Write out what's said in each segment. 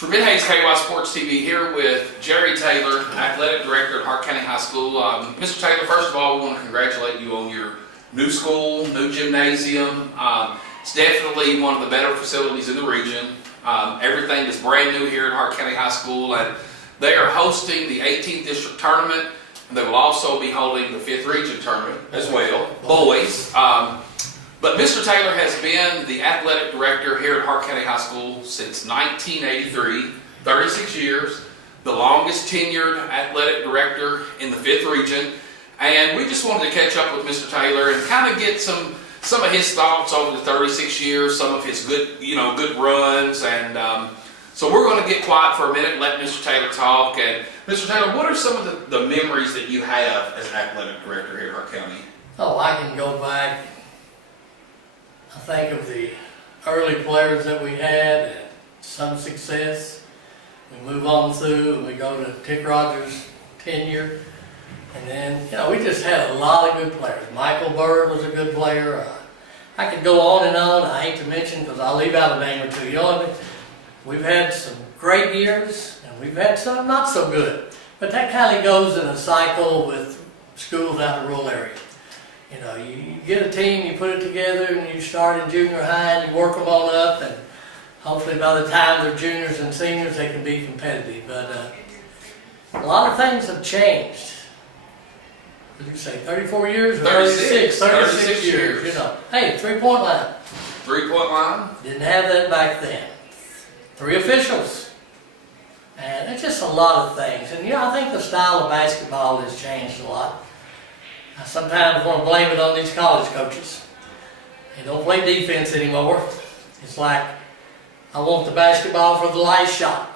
Trevent KySports.TV here with Jerry Taylor, Athletic Director at Hart County High School. Mr. Taylor, first of all, we want to congratulate you on your new school, new gymnasium. It's definitely one of the better facilities in the region. Everything is brand new here at Hart County High School, and they are hosting the 18th District Tournament, and they will also be holding the 5th Region Tournament as well, boys. But Mr. Taylor has been the athletic director here at Hart County High School since 1983, 36 years, the longest tenured athletic director in the 5th Region. And we just wanted to catch up with Mr. Taylor and kind of get some of his thoughts over the 36 years, some of his good runs. And so we're going to get quiet for a minute and let Mr. Taylor talk. And Mr. Taylor, what are some of the memories that you have as an athletic director here at Hart County? Oh, I can go back. I think of the early players that we had and some success. We move on through and we go to Tick Rogers' tenure. And then, we just had a lot of good players. Michael Bird was a good player. I could go on and on. I hate to mention because I'll leave out a name or two. We've had some great years and we've had some not so good. But that kind of goes in a cycle with schools out of rural areas. You get a team, you put it together, and you start in junior high, and you work them on up, and hopefully by the time they're juniors and seniors, they can be competitive. But a lot of things have changed. What did you say, 34 years or 36 years. Hey, three-point line. Three-point line? Didn't have that back then. 3 officials. And it's just a lot of things. And I think the style of basketball has changed a lot. I sometimes want to blame it on these college coaches. They don't play defense anymore. It's like, I want the basketball for the last shot.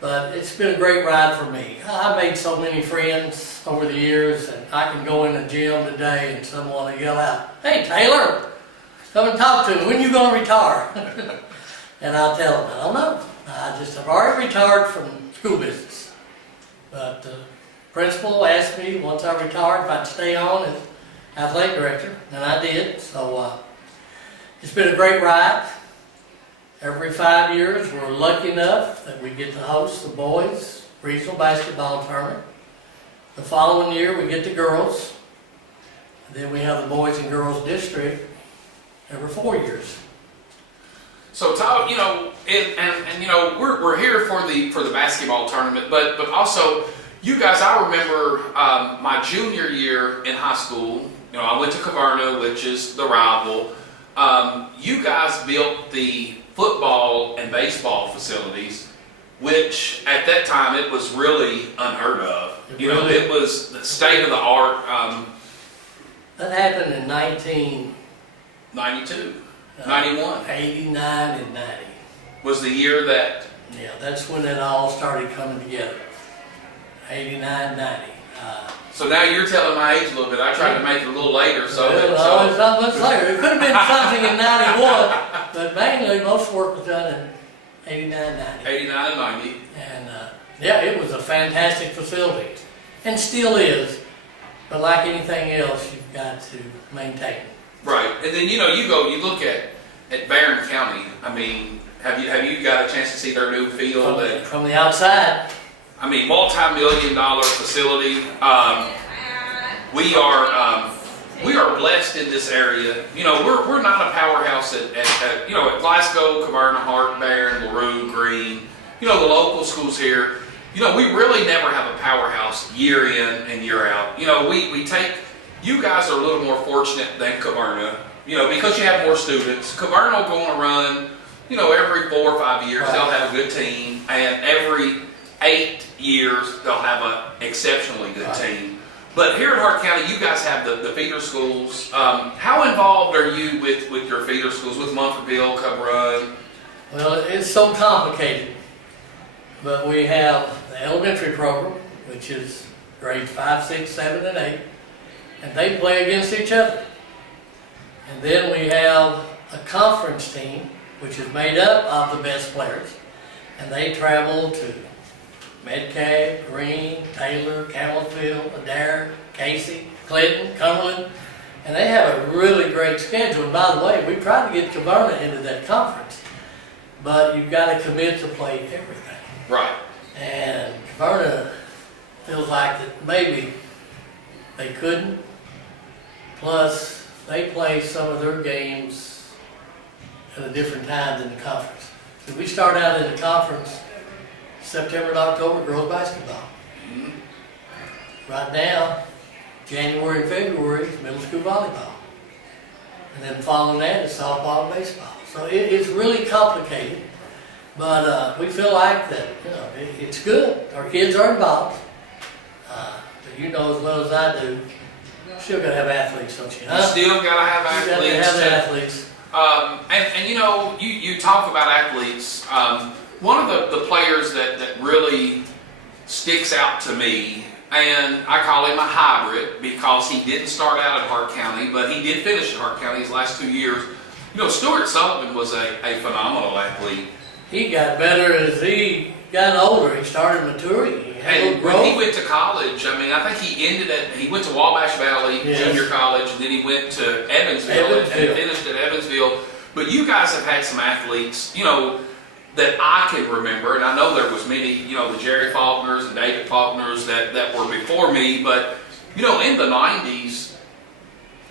But it's been a great ride for me. I made so many friends over the years, and I can go in the gym today and someone will yell out, "Hey Taylor, come and talk to me. When are you going to retire?" And I'll tell them, I don't know. I've already retired from school business. But principal asked me once I retired if I'd stay on as athletic director, and I did. So it's been a great ride. Every 5 years we're lucky enough that we get to host the boys regional basketball tournament. The following year we get the girls. And then we have the boys and girls district every 4 years. So Todd, we're here for the basketball tournament, but also you guys, I remember my junior year in high school, I went to Caverna, which is the rival. You guys built the football and baseball facilities, which at that time it was really unheard of. It was the state of the art. That happened in 92, 91. 89 and 90. Was the year that... Yeah, that's when it all started coming together. 89, 90. So now you're telling my age a little bit. I tried to make it a little later. It's not much later. It could have been something in 91, but mainly most work was done in 89, 90. 89 and 90. And it was a fantastic facility. And still is. But like anything else, you've got to maintain. Right. And then, you look at Barron County. I mean, have you got a chance to see their new field? From the outside. I mean, multi-million-dollar facility. We are blessed in this area. We're not a powerhouse at Glasgow, Caverna, Hart, Barron, LaRue, Green. The local schools here. We really never have a powerhouse year in and year out. You guys are a little more fortunate than Caverna. Because you have more students. Caverna will go on a run. Every 4 or 5 years they'll have a good team, and every 8 years they'll have an exceptionally good team. But here at Hart County, you guys have the feeder schools. How involved are you with your feeder schools, with Munfordville, Cub Run? Well, it's so complicated. But we have the elementary program, which is grades 5, 6, 7, and 8. And they play against each other. And then we have a conference team, which is made up of the best players. And they travel to Metcalf, Green, Taylor, Campbellsville, Adair, Casey, Clinton, Cumberland, and they have a really great schedule. And by the way, we try to get Caverna into that conference. but you've got to commit to play everything. Right. And Verna feels like that maybe they couldn't. Plus, they play some of their games at a different time than the conference. So we start out in the conference September and October, girls basketball. Mm-hmm. Right now, January and February is middle school volleyball. And then following that is softball and baseball. So it's really complicated. But we feel like that, it's good. Our kids are involved. But you know as well as I do, still got to have athletes, don't you? You still got to have You got athletes. to have the athletes. And you talk about athletes. One of the players that really sticks out to me, and I call him a hybrid because he didn't start out at Hart County, but he did finish at Hart County his last 2 years. Stuart Sullivan was a phenomenal athlete. He got better as he got older. He started maturing. He had a And little growth. when he went to college, I think he went to Wabash Valley Yes. Junior College, and then he went to Evansville. And finished at Evansville. But you guys have had some athletes, that I can remember, and I know there was many, the Jerry Faulkners and David Faulkners that were before me, but, in the 90s,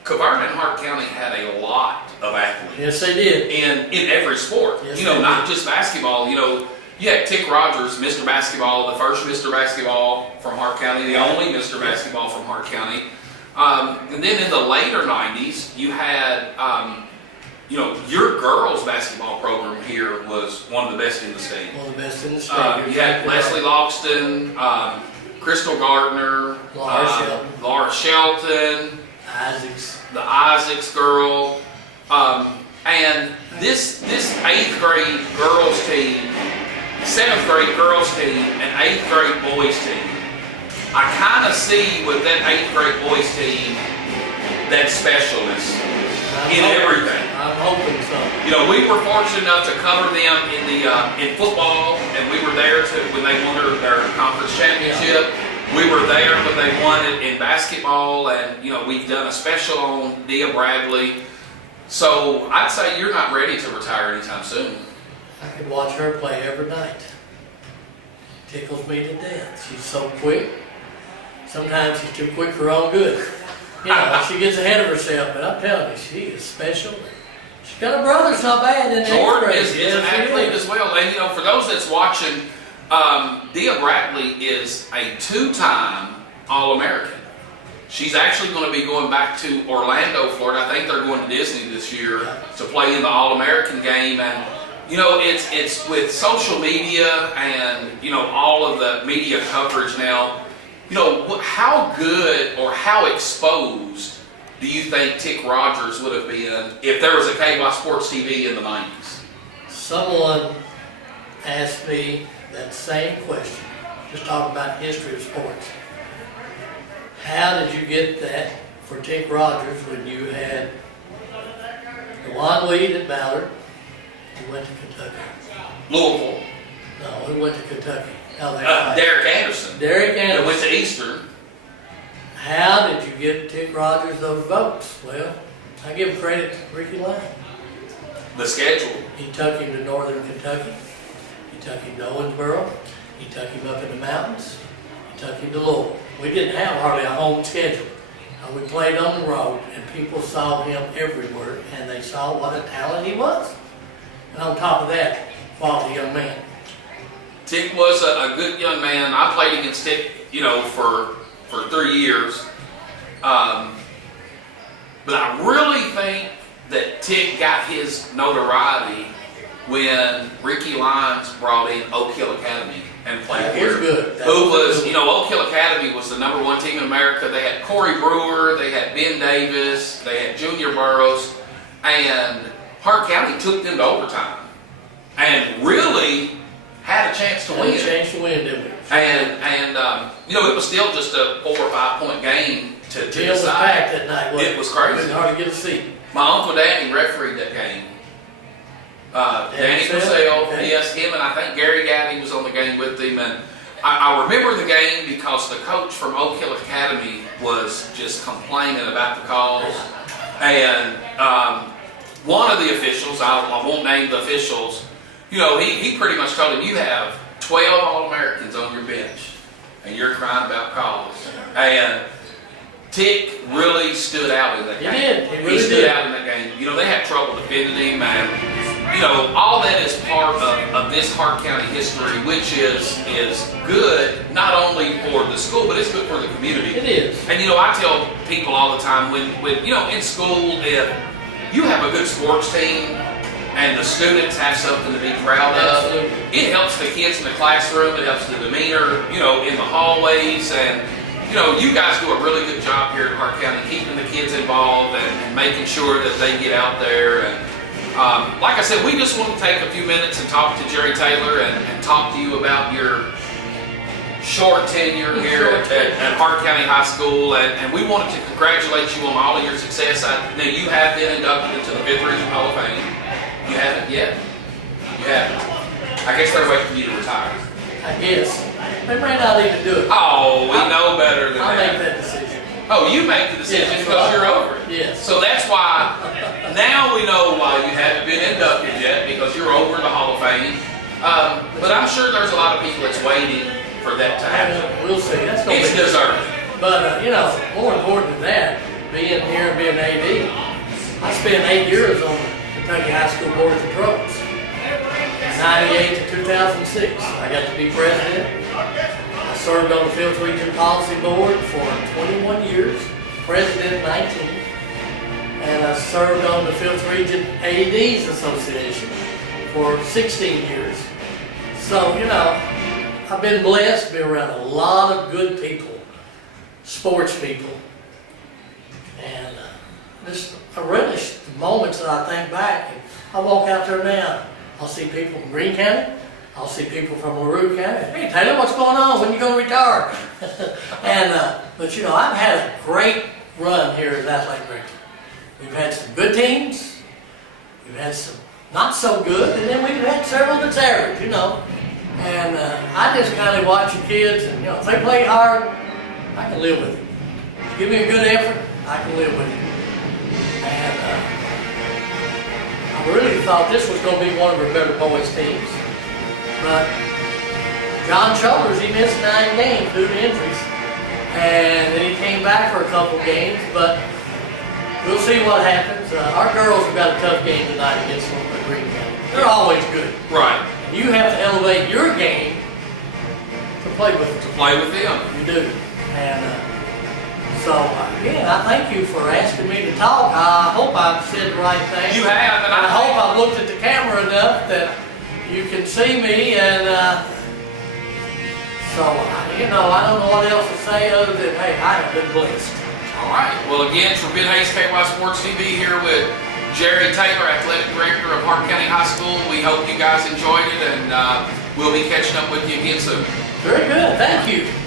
Cavern and Hart County had a lot of athletes. Yes, they did. And in every sport, Yes, not they did. just basketball, you had Tick Rogers, Mr. Basketball, the first Mr. Basketball from Hart County, the only Mr. Basketball from Hart County. And then in the later 90s, you had, your girls basketball program here was one of the best in the state. One of the best in the state. You had Leslie Loxton, Crystal Gardner, Laura Shelton, Isaacs. the Isaacs girl, and this 8th grade girls team, 7th grade girls team, and 8th grade boys team. I kind of see with that 8th grade boys team that specialness in everything. I'm hoping so. We were fortunate enough to cover them in football, and we were there when they won their conference championship. We were there when they won it in basketball, and we've done a special on Dia Bradley. So I'd say you're not ready to retire anytime soon. I could watch her play every night. Tickles me to death. She's so quick. Sometimes she's too quick for her own good. She gets ahead of herself, but I'm telling you, she is special. She's got a brother, it's not bad. In Jordan is is an athlete as well. And for those that's watching, Dia Bradley is a 2-time All-American. She's actually going to be going back to Orlando, Florida. I think they're going to Disney this year to play in the All-American game. And, it's with social media and, all of the media coverage now, how good or how exposed do you think Tick Rogers would have been if there was a KySports.TV in the 90s? Someone asked me that same question, just talking about history of sports. How did you get that for Tick Rogers when you had DeJuan Weed at Ballard, who went to Kentucky? Louisville. No, who went to Kentucky? Derek Anderson. Derek That Anderson. went to Eastern. How did you get Tick Rogers those votes? Well, I give credit to Ricky Lyon. The schedule. He took him to northern Kentucky. He took him to Owensboro. He took him up in the mountains. He took him to Louisville. We didn't have hardly a home schedule. We played on the road, and people saw him everywhere, and they saw what a talent he was. And on top of that, quality young man. Tick was a good young man. I played against Tick, for 3 years. But I really think that Tick got his notoriety when Ricky Lyons brought in Oak Hill Academy and played That here. was good. Oak Hill Academy was the #1 team in America. They had Corey Brewer, they had Ben Davis, they had Junior Burroughs, and Hart County took them to overtime and really had a chance to win. Had a chance to win, didn't we? It was still just a 4 or 5 point game to Jail was decide. packed that night. Wasn't It was crazy. Couldn't hardly get a seat. My Uncle Danny refereed that game. Danny Purcell, okay. yes, him, and I think Gary Gaddy was on the game with him. And I remember the game because the coach from Oak Hill Academy was just complaining about the calls. And one of the officials, I won't name the officials, You know, he pretty much told him, you have 12 All-Americans on your bench, and you're crying about calls. And Tick really stood out in that game. He did. He really stood did. out in that game. You know, they had trouble defending him, and you know, all that is part of this Hart County history, which is good not only for the school, but it's good for the community. It is. And you know, I tell people all the time when you know, in school, if you have a good sports team and the students have something to be proud of, Absolutely. it helps the kids in the classroom, it helps the demeanor, you know, in the hallways, and you know, you guys do a really good job here at Hart County keeping the kids involved and making sure that they get out there. And like I said, we just want to take a few minutes and talk to Jerry Taylor and talk to you about your short tenure here at Hart County High School, and we wanted to congratulate you on all of your success. Now, you have been inducted into the 5th Region Hall of Fame. You haven't yet? You haven't. I guess they're waiting for you to retire. I guess. They may not even do it. Oh, we know better than I'll that. make that decision. Oh, you make the decision Yes. because you're over it. Yes. So that's why, now we know why you haven't been inducted yet, because you're over the Hall of Fame. But I'm sure there's a lot of people that's waiting for that to happen. We'll see. That's going to It's be. deserved. But, you know, more important than that, being here and being AD, I spent 8 years on the Kentucky High School Board of Controls. 98 to 2006, I got to be president. I served on the 5th Region Policy Board for 21 years, president 19. And I served on the 5th Region ADs Association for 16 years. So, you know, I've been blessed to be around a lot of good people, sports people. And just I relish the moments that I think back. And I walk out there now, I'll see people from Greene County, I'll see people from LaRue County. Hey Taylor, what's going on? When you going to retire? And but you know, I've had a great run here as athletic director. We've had some good teams, we've had some not so good, and then we've had several that's average, you know. And I just kind of watch the kids, and you know, if they play hard, I can live with it. Give me a good effort, I can live with it. And I really thought this was going to be one of our better boys teams. But John Childers, he missed 9 games due to injuries. And then he came back for a couple games, but we'll see what happens. Our girls have got a tough game tonight against Greene County. They're always good. Right. You have to elevate your game to play with them. To play with them. You do. And so, again, I thank you for asking me to talk. I hope I've said the right thing. You have, and I hope I've looked at the camera enough that you can see me. And so, you know, I don't know what else to say other than, hey, I have been blessed. All right. Well, again, it's Ben Hayes, KySports.TV here with Jerry Taylor, Athletic Director of Hart County High School. We hope you guys enjoyed it, and we'll be catching up with you again soon. Very good. Thank you.